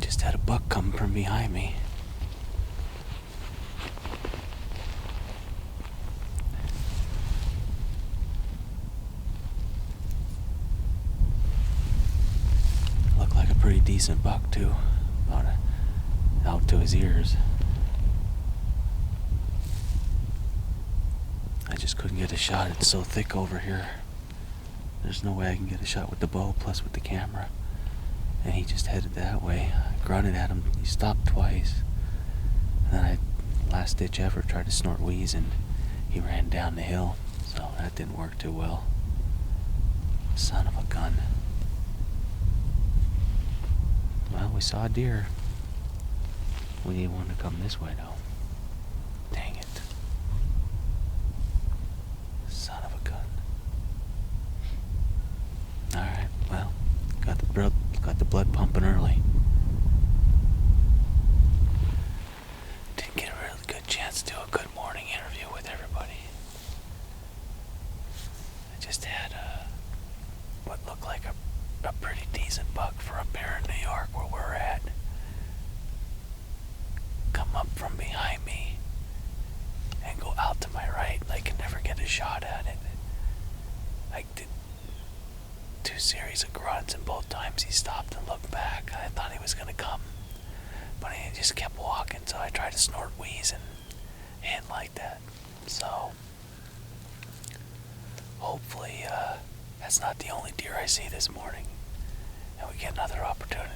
Just had a buck come from behind me. Looked like a pretty decent buck too, about out to his ears. I just couldn't get a shot. It's so thick over here. There's no way I can get a shot with the bow plus with the camera. And he just headed that way. I grunted at him. He stopped twice. And then I, last ditch effort, tried to snort wheeze, and he ran down the hill. So that didn't work too well. Son of a gun. Well, we saw a deer. We need one to come this way, though. Dang it. Son of a gun. Alright, well, got the blood pumping early. Didn't get a really good chance to do a good morning interview with everybody. I just had what looked like a pretty decent buck for up here in New York where we're at come up from behind me and go out to my right. I can never get a shot at it. I did 2 series of grunts, and both times he stopped and looked back. I thought he was going to come, but he just kept walking, so I tried to snort wheeze and hit like that. So hopefully that's not the only deer I see this morning, and we get another opportunity.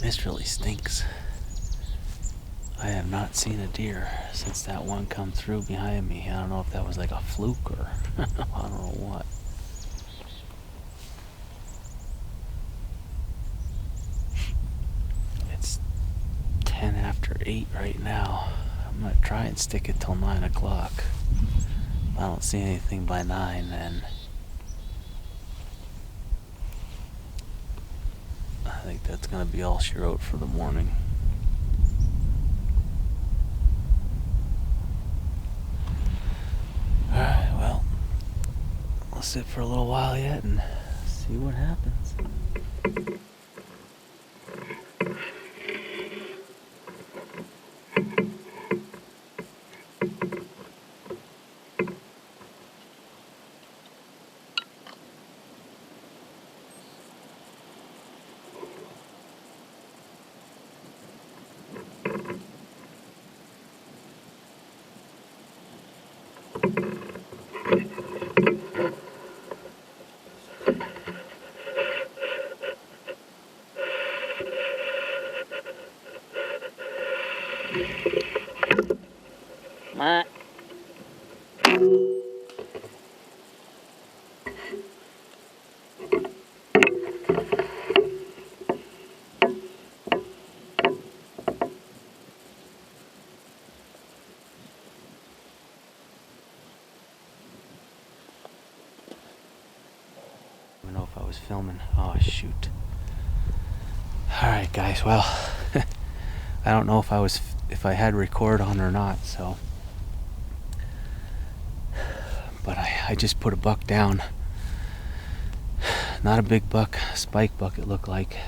This really stinks. I have not seen a deer since that one come through behind me. I don't know if that was like a fluke or I don't know what. It's 10 after 8 right now. I'm gonna try and stick it till 9 o'clock. If I don't see anything by 9, then I think that's gonna be all she wrote for the morning. Alright, well, I'll sit for a little while yet and see what happens. I don't know if I was filming. Oh, shoot. Alright, guys, well, I don't know if I was if I had record on or not. So, but I just put a buck down. Not a big buck, a spike buck it looked like.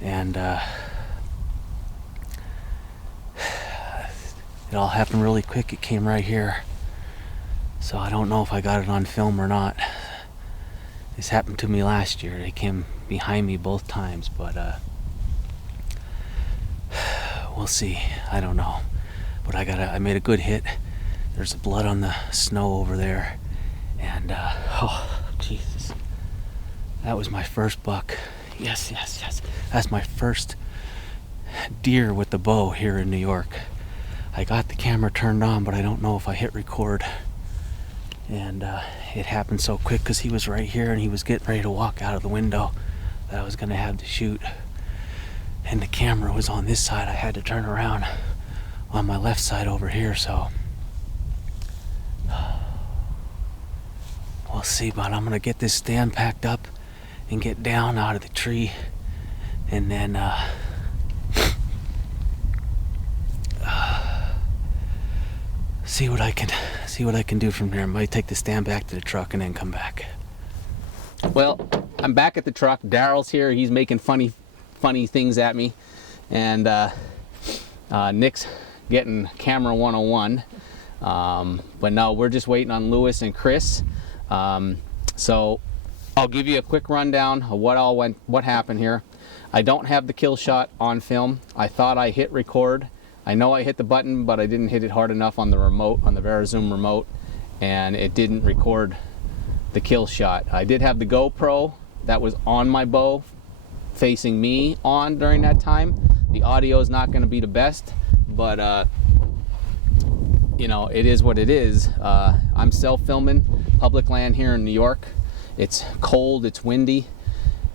And it all happened really quick. It came right here. So I don't know if I got it on film or not. This happened to me last year. They came behind me both times, but we'll see. I don't know. But I made a good hit. There's blood on the snow over there. And oh Jesus. That was my first buck. Yes. That's my first deer with the bow here in New York. I got the camera turned on, but I don't know if I hit record. And it happened so quick because he was right here and he was getting ready to walk out of the window that I was going to have to shoot. And the camera was on this side. I had to turn around on my left side over here, so we'll see. But I'm going to get this stand packed up and get down out of the tree, and then see what I can do from here. I might take the stand back to the truck and then come back. Well, I'm back at the truck. Daryl's here. He's making funny things at me, and Nick's getting camera 101. But no, we're just waiting on Lewis and Chris. So I'll give you a quick rundown of what happened here. I don't have the kill shot on film. I thought I hit record. I know I hit the button, but I didn't hit it hard enough on the remote, on the VariZoom remote, and it didn't record the kill shot. I did have the GoPro that was on my bow facing me on during that time. The audio is not going to be the best, but you know, it is what it is. I'm self-filming public land here in New York. It's cold, it's windy,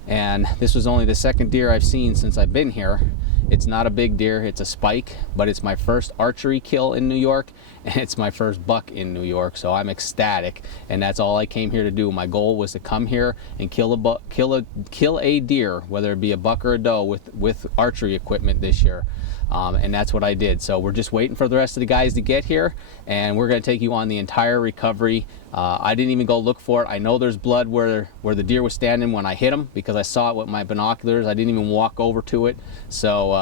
and this was only the second deer I've seen since I've been here. It's not a big deer, it's a spike, but it's my first archery kill in New York, and it's my first buck in New York, so I'm ecstatic, and that's all I came here to do. My goal was to come here and kill a deer, whether it be a buck or a doe, with archery equipment this year. And that's what I did. So we're just waiting for the rest of the guys to get here, and we're going to take you on the entire recovery. I didn't even go look for it. I know there's blood where the deer was standing when I hit him, because I saw it with my binoculars. I didn't even walk over to it. So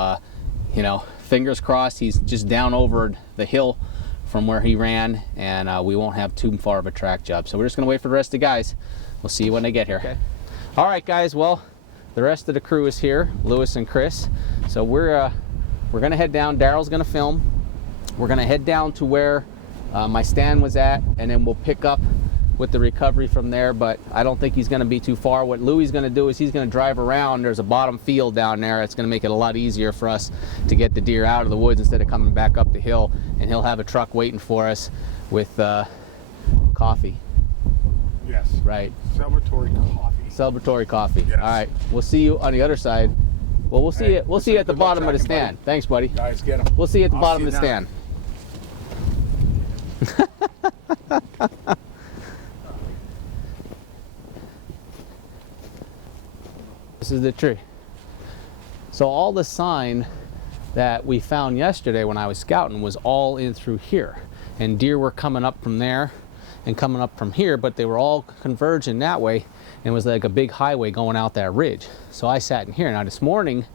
you know, fingers crossed he's just down over the hill from where he ran, and we won't have too far of a track job. So we're just going to wait for the rest of the guys. We'll see you when they get here. Okay. All right, guys. Well, the rest of the crew is here, Lewis and Chris. So we're going to head down. Daryl's going to film. We're going to head down to where my stand was at, and then we'll pick up with the recovery from there, but I don't think he's going to be too far. What Louie's going to do is he's going to drive around. There's a bottom field down there. It's going to make it a lot easier for us to get the deer out of the woods instead of coming back up the hill, and he'll have a truck waiting for us with coffee. Yes. Right. Celebratory coffee. Celebratory coffee. Yes. All right. We'll see you on the other side. Well, we'll see Hey, it. We'll see you at the good luck bottom of the tracking, stand. buddy. Thanks, buddy. Guys, get him. We'll see you at the I'll bottom see of the you now. stand. This is the tree. So all the sign that we found yesterday when I was scouting was all in through here, and deer were coming up from there and coming up from here, but they were all converging that way, and it was like a big highway going out that ridge. So I sat in here. Now this morning,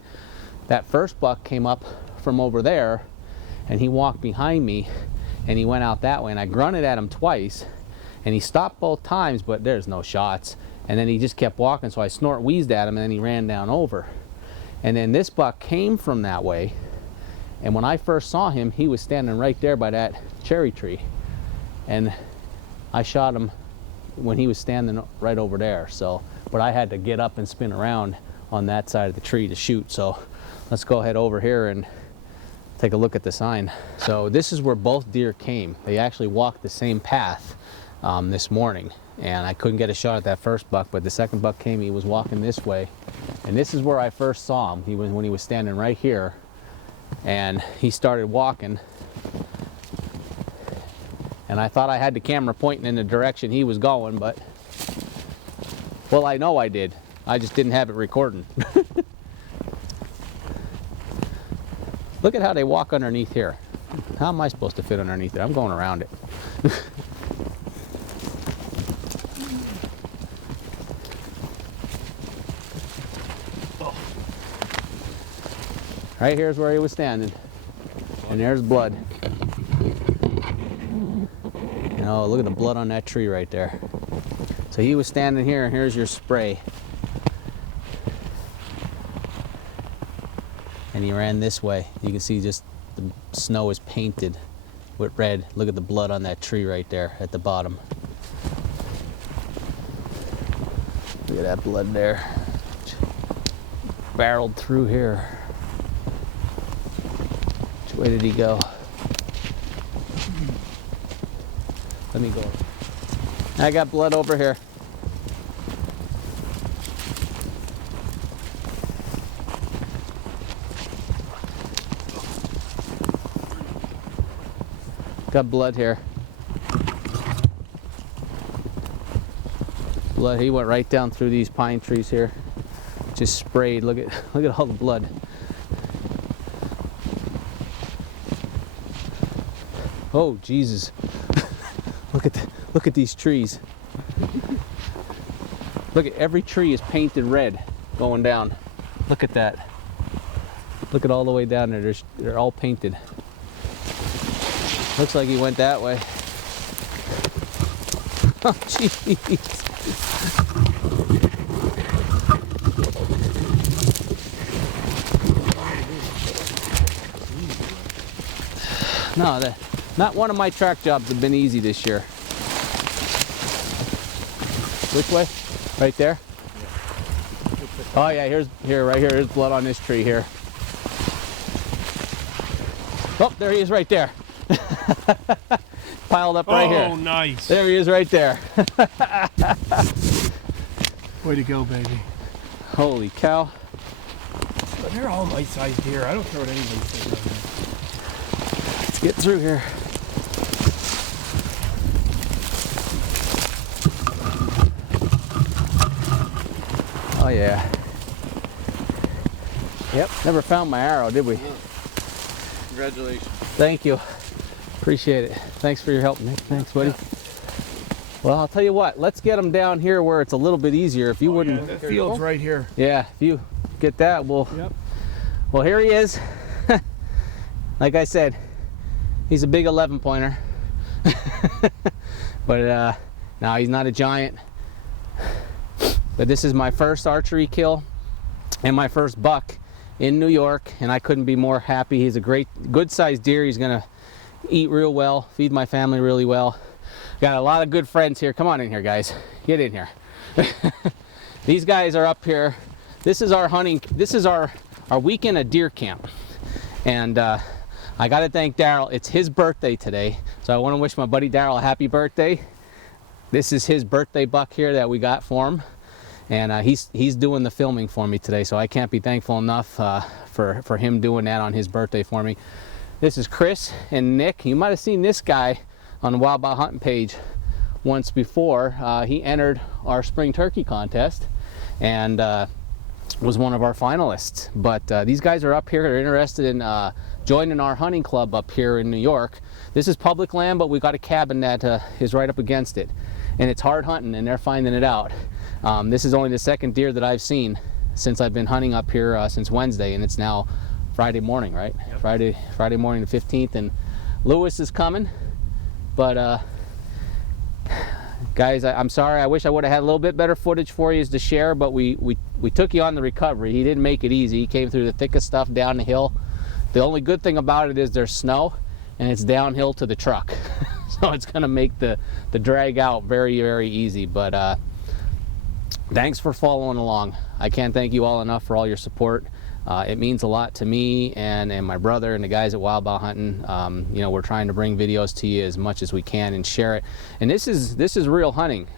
that first buck came up from over there, and he walked behind me, and he went out that way, and I grunted at him twice, and he stopped both times, but there's no shots. And then he just kept walking, so I wheezed at him, and then he ran down over. And then this buck came from that way, and when I first saw him, he was standing right there by that cherry tree. And I shot him when he was standing right over there. So, but I had to get up and spin around on that side of the tree to shoot. So let's go ahead over here and take a look at the sign. So this is where both deer came. They actually walked the same path this morning, and I couldn't get a shot at that first buck, but the second buck came, he was walking this way, and this is where I first saw him. When he was standing right here, and he started walking, and I thought I had the camera pointing in the direction he was going, but, well, I know I did. I just didn't have it recording. Look at how they walk underneath here. How am I supposed to fit underneath it? I'm going around it. Right here's where he was standing. And there's blood. You know, look at the blood on that tree right there. So he was standing here, and here's your spray. And he ran this way. You can see just the snow is painted with red. Look at the blood on that tree right there at the bottom. Look at that blood there. Barreled through here. Which way did he go? Let me go. I got blood over here. Got blood here. Blood. He went right down through these pine trees here. Just sprayed. Look at all the blood. Oh Jesus! Look at these trees. Look at every tree is painted red going down. Look at that. Look at all the way down there. They're all painted. Looks like he went that way. Oh jeez. No, not one of my track jobs have been easy this year. Which way? Right there? Yeah. Oh yeah, right here. There's blood on this tree here. Oh, there he is right there. Piled up right here. Oh, nice. There he is right there. Way to go, baby. Holy cow. But they're all light-sized deer. I don't care what anybody says. Let's get through here. Oh yeah. Yep, never found my arrow, did we? No. Congratulations. Thank you. Appreciate it. Thanks for your help, Nick. Thanks, buddy. Yeah. Well, I'll tell you what, let's get them down here where it's a little bit easier. If you wouldn't... Yeah, the field's right here. Yeah, if you get that, we'll... Yep. Well, here he is. Like I said, he's a big 11-pointer. But no, he's not a giant. But this is my first archery kill and my first buck in New York, and I couldn't be more happy. He's a good-sized deer. He's gonna eat real well, feed my family really well. Got a lot of good friends here. Come on in here, guys. Get in here. These guys are up here. This is our hunting. This is our weekend at deer camp, and I got to thank Daryl. It's his birthday today, so I want to wish my buddy Daryl a happy birthday. This is his birthday buck here that we got for him. And he's doing the filming for me today, so I can't be thankful enough for him doing that on his birthday for me. This is Chris and Nick. You might have seen this guy on the Wild Bout Hunting page once before. He entered our spring turkey contest and was one of our finalists. But these guys are up here. They're interested in joining our hunting club up here in New York. This is public land, but we got a cabin that is right up against it. And it's hard hunting, and they're finding it out. This is only the second deer that I've seen since I've been hunting up here since Wednesday, and it's now Friday morning, right? Yep. Friday morning the 15th, and Lewis is coming. But guys, I'm sorry. I wish I would have had a little bit better footage for you to share, but we took you on the recovery. He didn't make it easy. He came through the thickest stuff down the hill. The only good thing about it is there's snow, and it's downhill to the truck. So it's going to make the drag out very, very easy. But thanks for following along. I can't thank you all enough for all your support. It means a lot to me and my brother and the guys at Wild Bout Hunting. You know, we're trying to bring videos to you as much as we can and share it. And this is real hunting.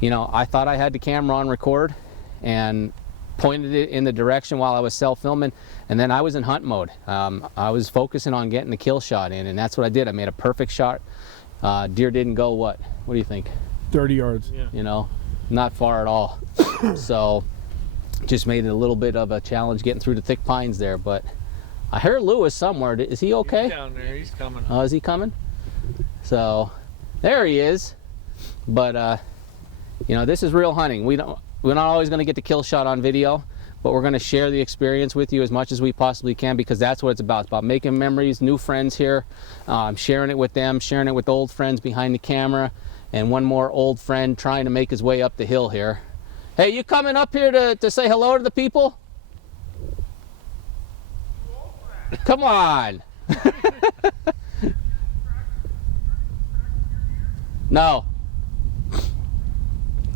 You know, I thought I had the camera on record and pointed it in the direction while I was self-filming, and then I was in hunt mode. I was focusing on getting the kill shot in, and that's what I did. I made a perfect shot. Deer didn't go what do you think? 30 yards. Yeah. You know, not far at all. So just made it a little bit of a challenge getting through the thick pines there, but I heard Lewis somewhere. Is he okay? He's down there. He's coming. Oh, is he coming? So, there he is. But, you know, this is real hunting. We're not always going to get the kill shot on video, but we're going to share the experience with you as much as we possibly can, because that's what it's about. It's about making memories, new friends here, sharing it with them, sharing it with old friends behind the camera, and one more old friend trying to make his way up the hill here. Hey, you coming up here to say hello to the people? Come on. No.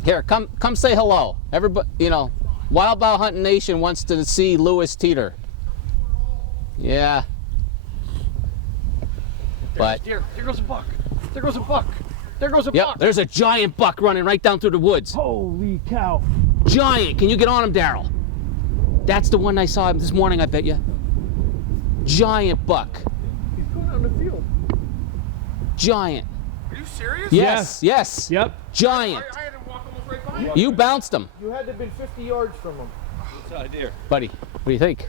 Here, come say hello. Everybody, you know, Wild Bout Hunting Nation wants to see Lewis teeter. Yeah. But There goes a buck. There goes a buck. There goes a yep, buck. there's a giant buck running right down through the woods. Holy cow. Giant. Can you get on him, Daryl? That's the one I saw this morning, I bet you. Giant buck. He's going down the field. Giant. Are you serious? Yes, yes. Yep. Giant. I had to walk almost right by him. You bounced him. You had to have been 50 yards from him. What's the idea? Buddy, what do you think?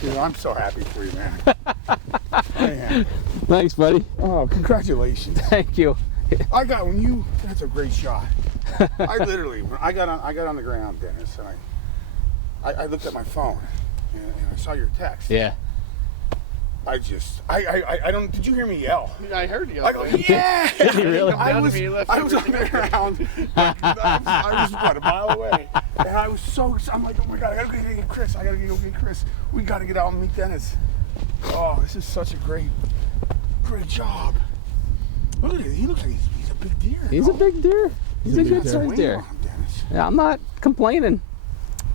Dude, I'm so happy for you, man. I am. Thanks, buddy. Oh, congratulations. Thank you. That's a great shot. I literally, when I got on the ground, Dennis, and I looked at my phone and I saw your text. Yeah. I don't, did you hear me yell? I heard you. I go, yeah! Did you really? I was on the ground. I was, what, a mile away. And I was so excited. I'm like, oh my God, I gotta go get Chris. I gotta go get Chris. We gotta get out and meet Dennis. Oh, this is such a great job. Look at it. He looks like he's a big deer. He's a big deer. He's a good sized deer. Yeah, I'm not complaining.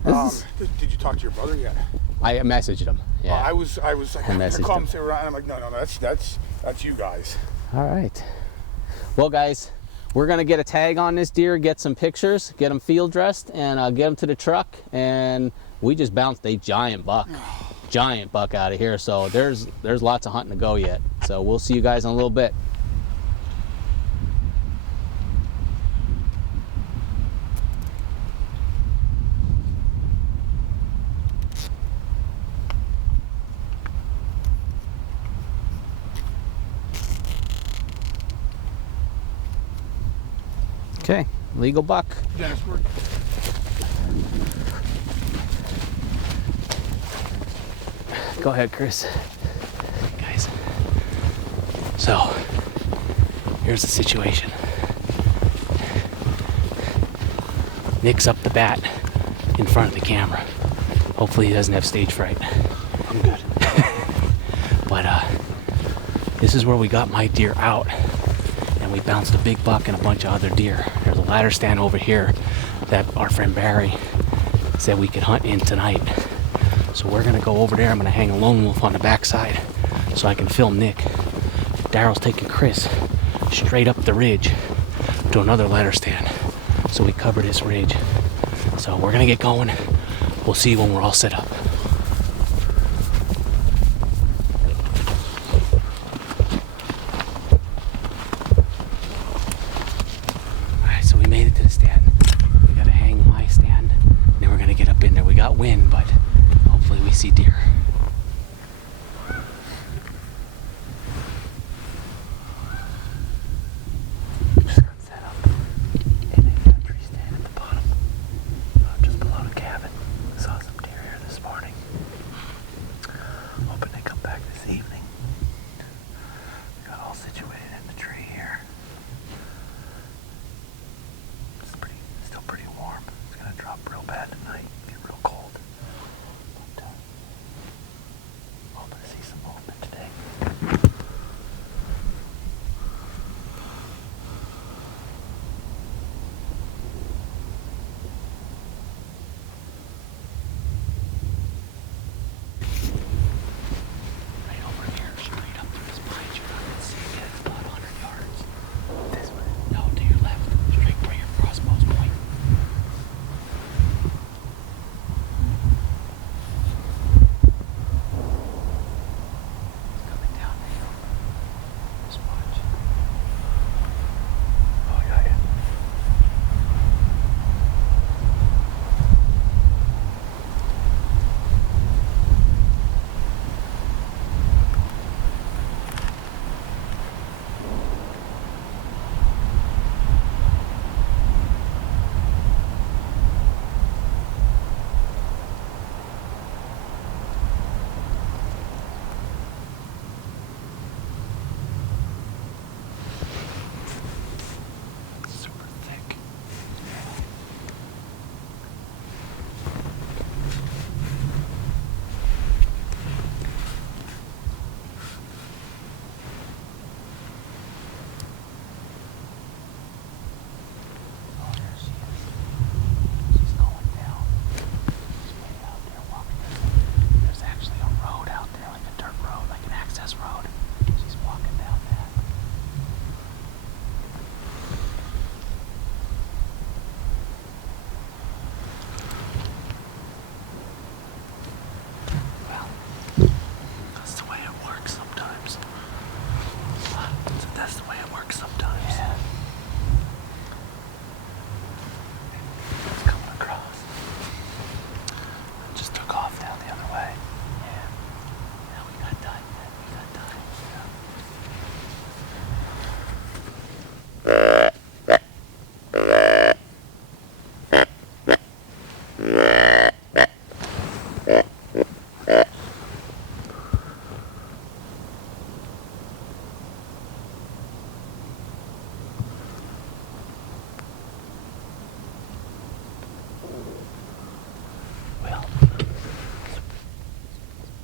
Did you talk to your brother yet? I messaged him. Yeah. I was like, I I'm gonna messaged call him. him, say we're out. And I'm like, no, that's you guys. All right. Well, guys, we're gonna get a tag on this deer, get some pictures, get him field dressed, and get him to the truck. And we just bounced a giant buck out of here. So there's lots of hunting to go yet. So we'll see you guys in a little bit. Okay, legal buck. Dennis, we're Go ahead, Chris. Guys, so here's the situation. Nick's up the bat in front of the camera. Hopefully he doesn't have stage fright. I'm good. But this is where we got my deer out, and we bounced a big buck and a bunch of other deer. There's a ladder stand over here that our friend Barry said we could hunt in tonight. So we're gonna go over there. I'm gonna hang a lone wolf on the backside so I can film Nick. Daryl's taking Chris straight up the ridge to another ladder stand so we cover this ridge. So we're gonna get going. We'll see you when we're all set up. Alright, so we made it to the stand. We gotta hang my stand, and then we're gonna get up in there. We got wind, but hopefully we see deer. Just got set up in a tree stand at the bottom, just below the cabin. Saw some deer here this morning.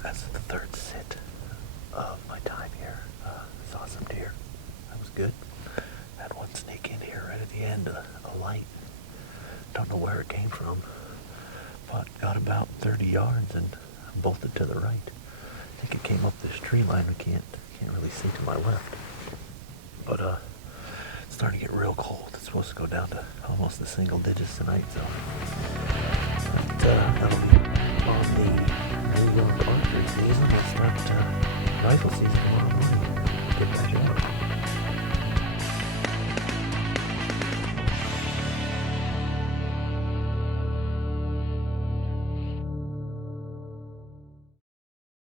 That's the third sit of my time here. Saw some deer. That was good. Had one sneak in here right at the end, a light. Don't know where it came from, but got about 30 yards and bolted to the right. I think it came up this tree line. We can't really see to my left. But it's starting to get real cold. It's supposed to go down to almost the single digits tonight, so that'll be on the New York archery season. We'll start rifle season tomorrow morning.